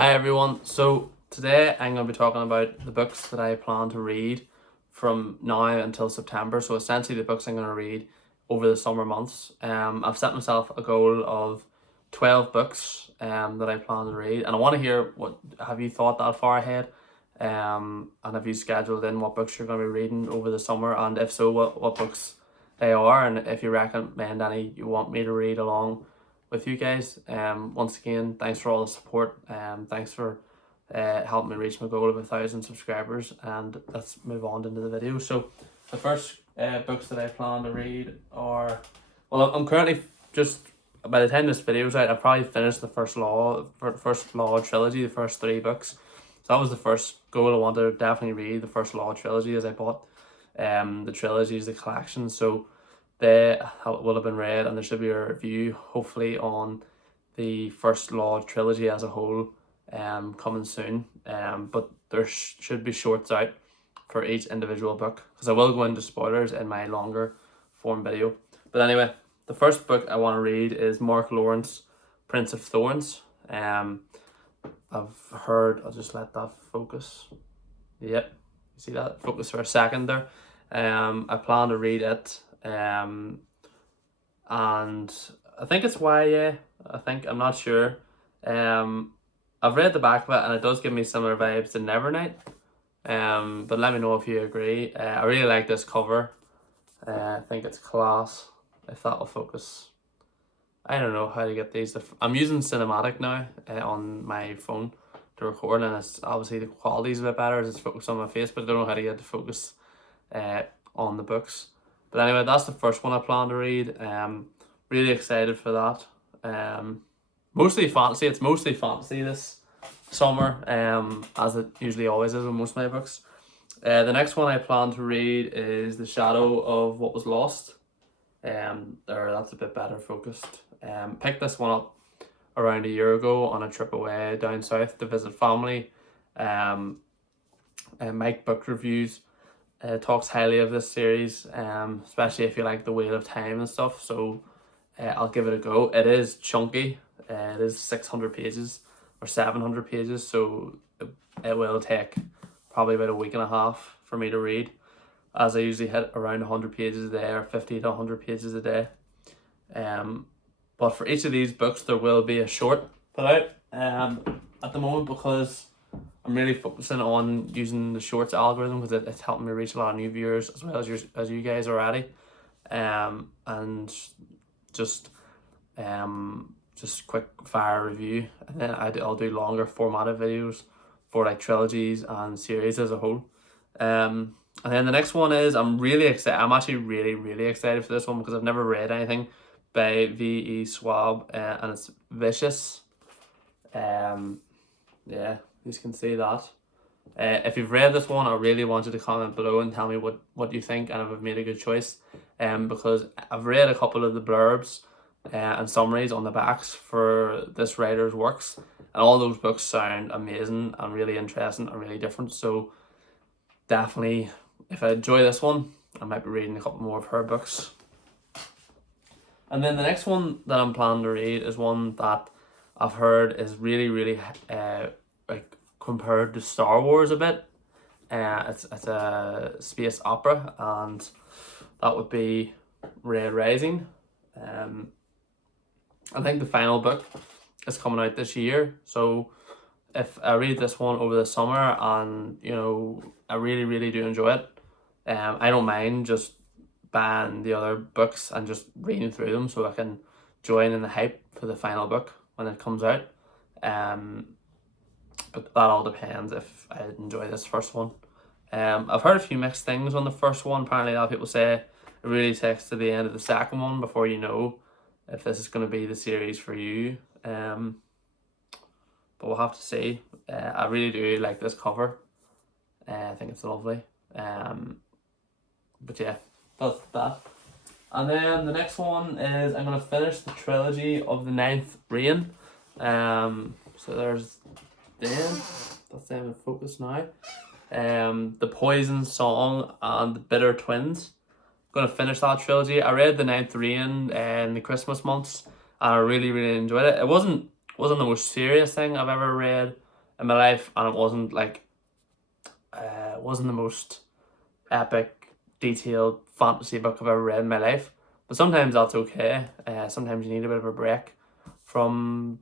Hi everyone. So today I'm going to be talking about the books that I plan to read from now until September. So essentially the books I'm going to read over the summer months. I've set myself a goal of 12 books that I plan to read, and I want to hear what have you thought that far ahead, and have you scheduled in what books you're going to be reading over the summer, and if so, what books they are, and if you recommend any you want me to read along with you guys. Once again, thanks for all the support. Thanks for helping me reach my goal of 1,000 subscribers. And let's move on into the video. So, the first books that I plan to read are, well, I'm currently just by the time this video is out, I've probably finished the first Law trilogy, the first 3 books. So that was the first goal I wanted to definitely read, the first Law trilogy, as I bought the trilogies, the collection. So they will have been read, and there should be a review hopefully on the first Law trilogy as a whole coming soon. But there should be shorts out for each individual book, because I will go into spoilers in my longer form video. But anyway, the first book I want to read is Mark Lawrence, Prince of Thorns. I've heard, I'll just let that focus. Yep, you see that? Focus for a second there. I plan to read it. And I think it's YA. I'm not sure. I've read the back of it, and it does give me similar vibes to Nevernight. But let me know if you agree. I really like this cover. I think it's class. If that will focus. I don't know how to get these. I'm using cinematic now on my phone to record, and it's obviously the quality's a bit better as it's focused on my face, but I don't know how to get the focus on the books. But anyway, that's the first one I plan to read. Really excited for that. Mostly fantasy. It's mostly fantasy this summer, as it usually always is with most of my books. The next one I plan to read is The Shadow of What Was Lost. That's a bit better focused. Picked this one up around a year ago on a trip away down south to visit family. Mike Book Reviews talks highly of this series, especially if you like the Wheel of Time and stuff. So I'll give it a go. It is chunky. It is 600 pages or 700 pages, so it will take probably about a week and a half for me to read, as I usually hit around 100 pages a day, or 50 to 100 pages a day. But for each of these books there will be a short put out at the moment, because I'm really focusing on using the shorts algorithm, because it's helping me reach a lot of new viewers as well as you guys already. And just quick fire review, and then I'll do longer formatted videos for like trilogies and series as a whole. And then the next one is, I'm really excited. I'm actually really excited for this one, because I've never read anything by V.E. Schwab, and it's Vicious. Yeah, you can see that. If you've read this one, I really want you to comment below and tell me what you think, and if I've made a good choice. Because I've read a couple of the blurbs and summaries on the backs for this writer's works, and all those books sound amazing and really interesting and really different. So definitely, if I enjoy this one, I might be reading a couple more of her books. And then the next one that I'm planning to read is one that I've heard is really like compared to Star Wars a bit. It's a space opera, and that would be Red Rising. I think the final book is coming out this year, so if I read this one over the summer, and I really do enjoy it, I don't mind just buying the other books and just reading through them, so I can join in the hype for the final book when it comes out. But that all depends if I enjoy this first one. I've heard a few mixed things on the first one. Apparently a lot of people say it really takes to the end of the second one before you know if this is going to be the series for you. But we'll have to see. I really do like this cover. I think it's lovely. But yeah, that's that. And then the next one is, I'm going to finish the trilogy of the Ninth Reign. So there's them. That's them in focus now. The Poison Song and the Bitter Twins. Going to finish that trilogy. I read the Ninth Reign in the Christmas months, and I really enjoyed it. It wasn't the most serious thing I've ever read in my life, and it wasn't like wasn't the most epic, detailed fantasy book I've ever read in my life. But sometimes that's okay. Sometimes you need a bit of a break from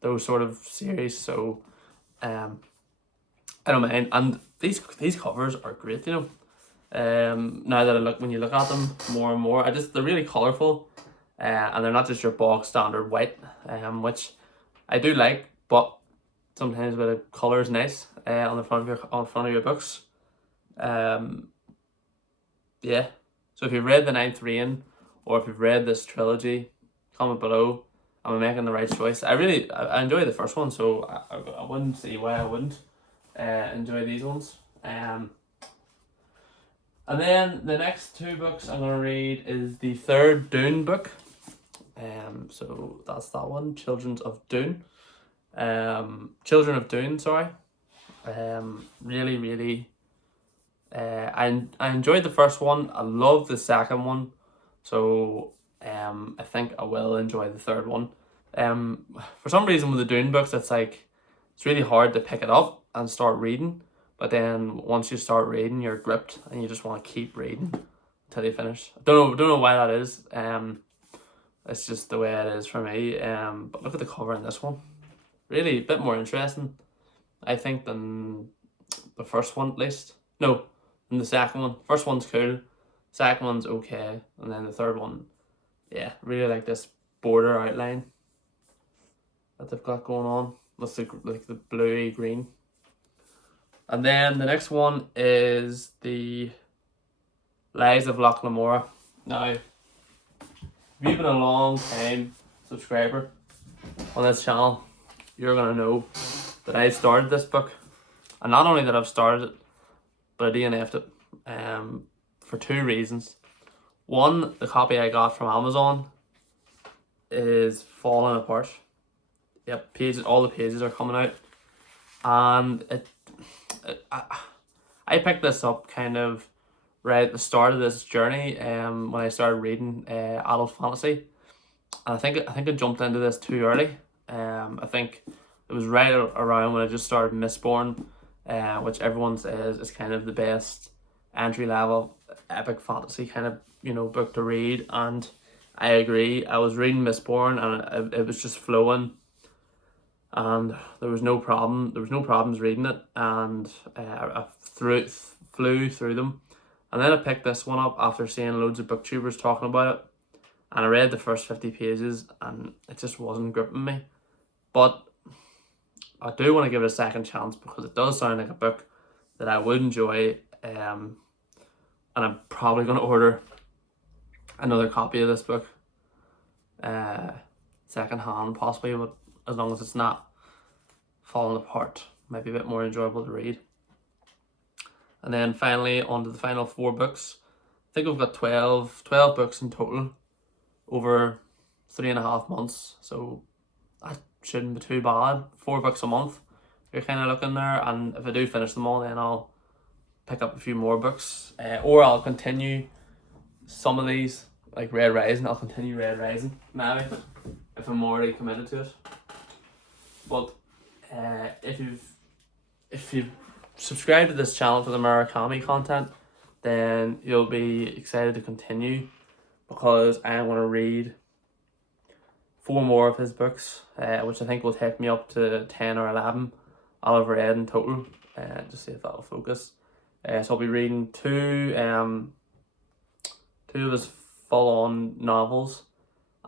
those sort of series. So I don't mind. And these covers are great, you know. Now that when you look at them more and more, they're really colourful, and they're not just your bog standard white, which I do like, but sometimes a bit of colour is nice on the front of your books. Yeah. So if you've read the Ninth Reign, or if you've read this trilogy, comment below. Am I making the right choice? I enjoy the first one, so I wouldn't see why I wouldn't enjoy these ones. And then the next two books I'm gonna read is the third Dune book. So that's that one, Children of Dune. Children of Dune, sorry. Really, I enjoyed the first one. I love the second one, so I think I will enjoy the third one. For some reason with the Dune books, it's really hard to pick it up and start reading. But then once you start reading, you're gripped and you just want to keep reading until you finish. Don't know why that is. It's just the way it is for me. But look at the cover in this one. Really a bit more interesting, I think, than the first one at least. No, than the second one. First one's cool. Second one's okay. And then the third one, yeah, really like this border outline that they've got going on with the bluey green. And then the next one is the Lies of Loch Lamora. Now, if you've been a long time subscriber on this channel, you're gonna know that I started this book, and not only that I've started it, but I DNF'd it for two reasons. One, the copy I got from Amazon is falling apart. Yep, all the pages are coming out, and I picked this up kind of right at the start of this journey. When I started reading adult fantasy, and I think I jumped into this too early. I think it was right around when I just started Mistborn, which everyone says is kind of the best entry level epic fantasy kind of book to read, and I agree. I was reading Mistborn and it was just flowing, and there was no problems reading it, and I flew through them. And then I picked this one up after seeing loads of booktubers talking about it, and I read the first 50 pages and it just wasn't gripping me. But I do want to give it a second chance because it does sound like a book that I would enjoy, and I'm probably going to order another copy of this book second hand possibly, but as long as it's not falling apart, might be a bit more enjoyable to read. And then finally on to the final 4 books. I think we've got 12 books in total over 3.5 months, so that shouldn't be too bad. 4 books a month you're kind of looking there, and if I do finish them all, then I'll pick up a few more books, or I'll continue some of these, like Red Rising. I'll continue Red Rising maybe if I'm already committed to it. But if you've subscribed to this channel for the Murakami content, then you'll be excited to continue, because I am going to read 4 more of his books, which I think will take me up to 10 or 11 I'll have read in total. Just see if that'll focus. So I'll be reading 2 of his full-on novels,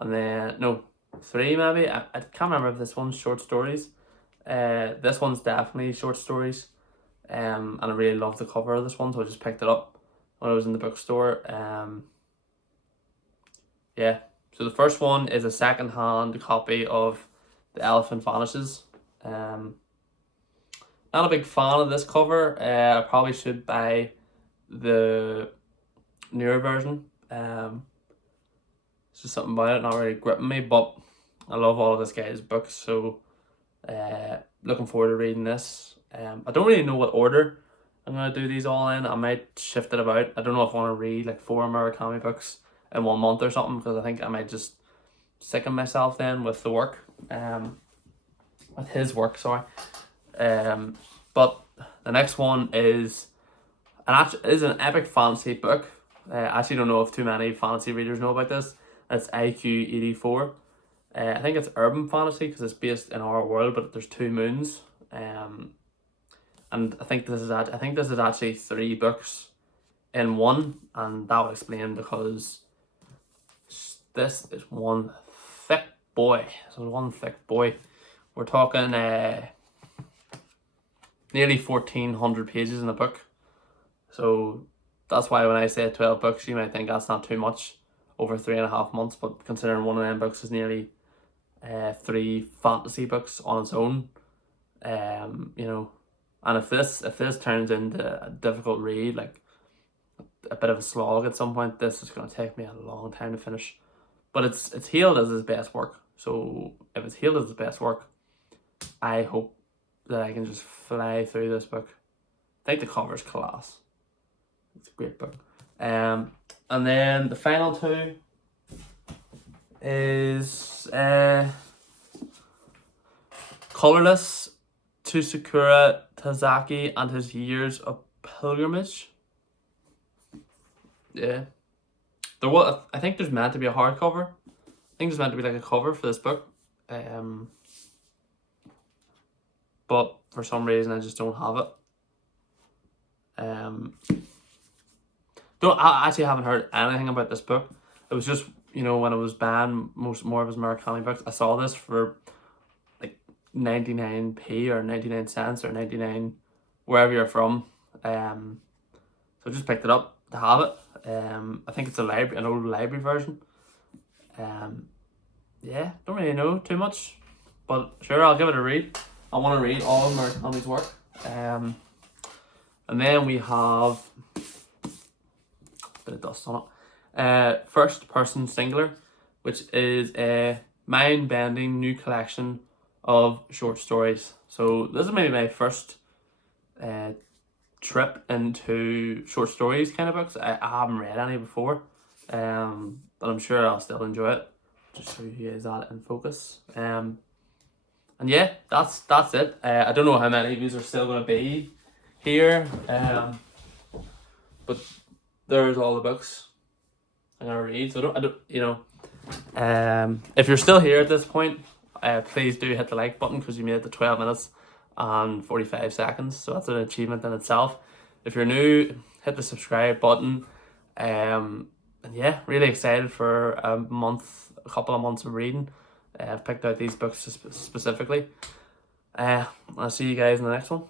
and then 3 maybe. I can't remember if this one's short stories. This one's definitely short stories. And I really love the cover of this one, so I just picked it up when I was in the bookstore. Yeah. So the first one is a second-hand copy of The Elephant Vanishes. Not a big fan of this cover. I probably should buy the newer version. It's just something about it not really gripping me, but I love all of this guy's books, so looking forward to reading this. I don't really know what order I'm going to do these all in. I might shift it about. I don't know if I want to read like 4 Murakami books in 1 month or something, because I think I might just sicken myself then with the work, with his work, sorry. But the next one is an epic fantasy book. I actually don't know if too many fantasy readers know about this. It's IQ84. I think it's urban fantasy because it's based in our world, but there's 2 moons. And I think this is actually 3 books in one, and that will explain because this is one thick boy. So one thick boy. We're talking nearly 1,400 pages in the book. So that's why when I say 12 books, you might think that's not too much over 3.5 months, but considering one of them books is nearly 3 fantasy books on its own, you know, and if this turns into a difficult read, like a bit of a slog at some point, this is going to take me a long time to finish. But it's hailed as his best work. So if it's hailed as his best work, I hope that I can just fly through this book. I think the cover's class. It's a great book. And then the final 2 is Colorless, Tsukura Tazaki and His Years of Pilgrimage. Yeah. I think there's meant to be a hardcover. I think there's meant to be like a cover for this book. But for some reason I just don't have it. I actually haven't heard anything about this book. It was just, when I was buying more of his Murakami books, I saw this for like 99p or 99 cents or 99 wherever you're from. So I just picked it up to have it. I think it's an old library version. Yeah, don't really know too much, but sure, I'll give it a read. I want to read all of Murakami's work. And then we have a bit of dust on it. First Person Singular, which is a mind-bending new collection of short stories. So this is maybe my first trip into short stories kind of books. I haven't read any before, but I'm sure I'll still enjoy it. Just show you guys that in focus. And yeah, that's it. I don't know how many of you are still going to be here, but there's all the books I'm gonna read. So if you're still here at this point, please do hit the like button because you made it to 12 minutes and 45 seconds. So that's an achievement in itself. If you're new, hit the subscribe button. And yeah, really excited for a couple of months of reading. I've picked out these books specifically. I'll see you guys in the next one.